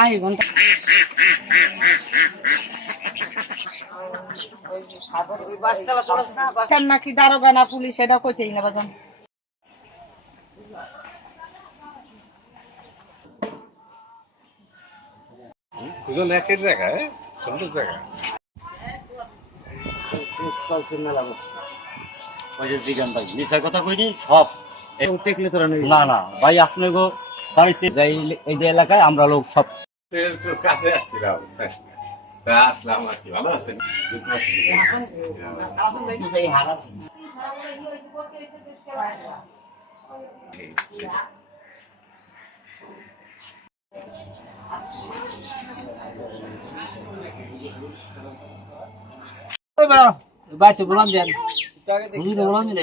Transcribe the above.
I ঘণ্টা নাকি দারোগা না পুলিশ এটা কইতেই না বাজান একের জায়গায়? সুন্দর জায়গা ওই যে জিগান ভাই মিশার কথা কইনি সব না না ভাই আপনি গো বাড়িতে যাই এই যে এলাকায় আমরা লোক সব কাছে আসছিলাম আসলাম আর কি ভালো আছেন বাড়িতে বলাম দেন বলাম দিলে